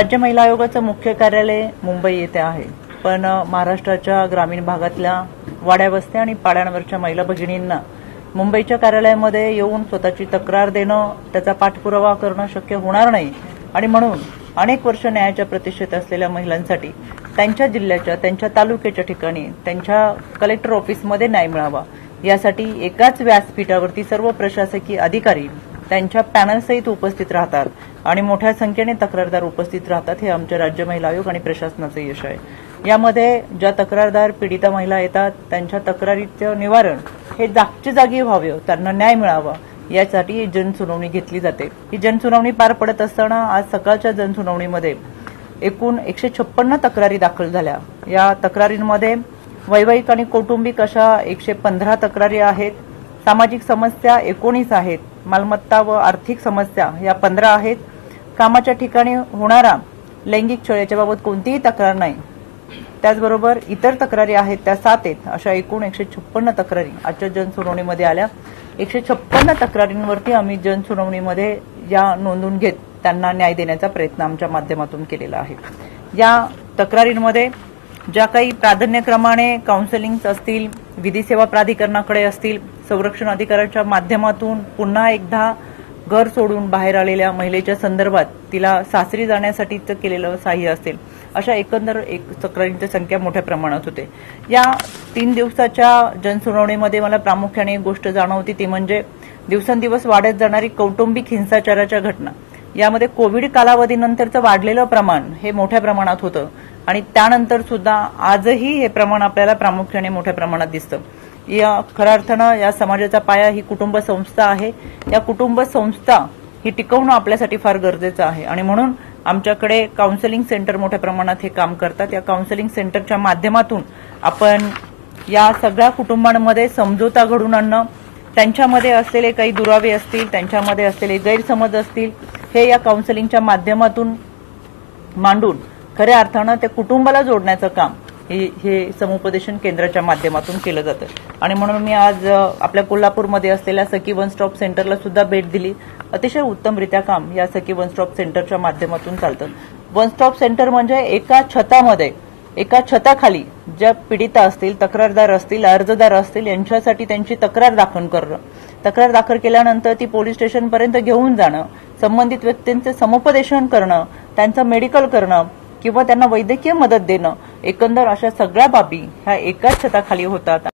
राज्य महिला आयोगाचं मुख्य कार्यालय मुंबई येथे आहे, पण महाराष्ट्राच्या ग्रामीण भागातल्या वाड्यावस्त्या आणि पाड्यांवरच्या महिला भगिनींना मुंबईच्या कार्यालयामध्ये येऊन स्वतःची तक्रार देणं, त्याचा पाठपुरावा करणं शक्य होणार नाही आणि म्हणून अनेक वर्ष न्यायाच्या प्रतीक्षेत असलेल्या महिलांसाठी त्यांच्या जिल्ह्याच्या, त्यांच्या तालुक्याच्या ठिकाणी, त्यांच्या कलेक्टर ऑफिसमध्ये न्याय मिळावा यासाठी एकाच व्यासपीठावरती सर्व प्रशासकीय अधिकारी त्यांच्या पॅनलसहित उपस्थित राहतात आणि मोठ्या संख्येने तक्रारदार उपस्थित राहतात। हे आमच्या राज्य महिला आयोग आणि प्रशासनाचे यश आहे। यामध्ये ज्या तक्रारदार पीडिता महिला येतात त्यांच्या तक्रारीचं निवारण हे जागच्या जागी व्हावे, त्यांना न्याय मिळावा यासाठी जनसुनावणी घेतली जाते। ही जनसुनावणी पार पडत असताना आज सकाळच्या जनसुनावणीमध्ये एकूण 156 तक्रारी दाखल झाल्या। या तक्रारींमध्ये वैवाहिक आणि कौटुंबिक अशा 115 तक्रारी आहेत, सामाजिक समस्या 19 आहेत, मालमत्ता व आर्थिक समस्या या 15 आहेत, कामाच्या ठिकाणी होणारा लैंगिक छळ याच्याबाबत कोणतीही तक्रार नाही, त्याचबरोबर इतर तक्रारी आहेत त्या 7 आहेत। अशा एकूण 156 तक्रारी आजच्या जनसुनावणीमध्ये आल्या। 156 तक्रारींवरती आम्ही जनसुनावणीमध्ये या नोंदून घेत त्यांना न्याय देण्याचा प्रयत्न आमच्या माध्यमातून केलेला आहे। या तक्रारींमध्ये ज्या काही प्राधान्यक्रमाने काउन्सिलिंग असतील, विधी सेवा प्राधिकरणाकडे असतील, संरक्षण अधिकाऱ्याच्या माध्यमातून पुन्हा एकदा घर सोडून बाहेर आलेल्या महिलेच्या संदर्भात तिला सासरी जाण्यासाठीचं केलेलं सहाय्य असेल, अशा एकंदर तक्रारींची संख्या मोठ्या प्रमाणात होते। या 3 दिवसाच्या जनसुनावणीमध्ये मला प्रामुख्याने एक गोष्ट जाणवती, ती म्हणजे दिवसेंदिवस वाढत जाणारी कौटुंबिक हिंसाचाराच्या घटना। यामध्ये कोविड कालावधीनंतरचं वाढलेलं प्रमाण हे मोठ्या प्रमाणात होतं आणि त्यानंतर सुद्धा आजही हे प्रमाण आपल्याला प्रामुख्याने मोठ्या प्रमाणात दिसतं। या खऱ्या अर्थानं या समाजाचा पाया ही कुटुंब संस्था आहे। या कुटुंब संस्था ही टिकवणं आपल्यासाठी फार गरजेचं आहे आणि म्हणून आमच्याकडे काउन्सिलिंग सेंटर मोठ्या प्रमाणात हे काम करतात। या काउन्सिलिंग सेंटरच्या माध्यमातून आपण या सगळ्या कुटुंबांमध्ये समझोता घडवून आणणं, त्यांच्यामध्ये असलेले काही दुरावे असतील, त्यांच्यामध्ये असलेले गैरसमज असतील, हे या काउन्सिलिंगच्या माध्यमातून मांडून खऱ्या अर्थानं त्या कुटुंबाला जोडण्याचं काम हे समुपदेशन केंद्राच्या माध्यमातून केलं जातं आणि म्हणून मी आज आपल्या कोल्हापूरमध्ये असलेल्या सखी वन स्टॉप सेंटरला सुद्धा भेट दिली। अतिशय उत्तमरित्या काम या सखी वन स्टॉप सेंटरच्या माध्यमातून चालतं। वन स्टॉप सेंटर म्हणजे एका छतामध्ये, एका छताखाली ज्या पीडिता असतील, तक्रारदार असतील, अर्जदार असतील यांच्यासाठी त्यांची तक्रार दाखल करणं, तक्रार दाखल केल्यानंतर ती पोलीस स्टेशनपर्यंत घेऊन जाणं, संबंधित व्यक्तींचे समुपदेशन करणं, त्यांचं मेडिकल करणं किंवा त्यांना वैद्यकीय मदत देणं, एकंदर अशा सगळ्या बाबी ह्या एकाच छताखाली होतात।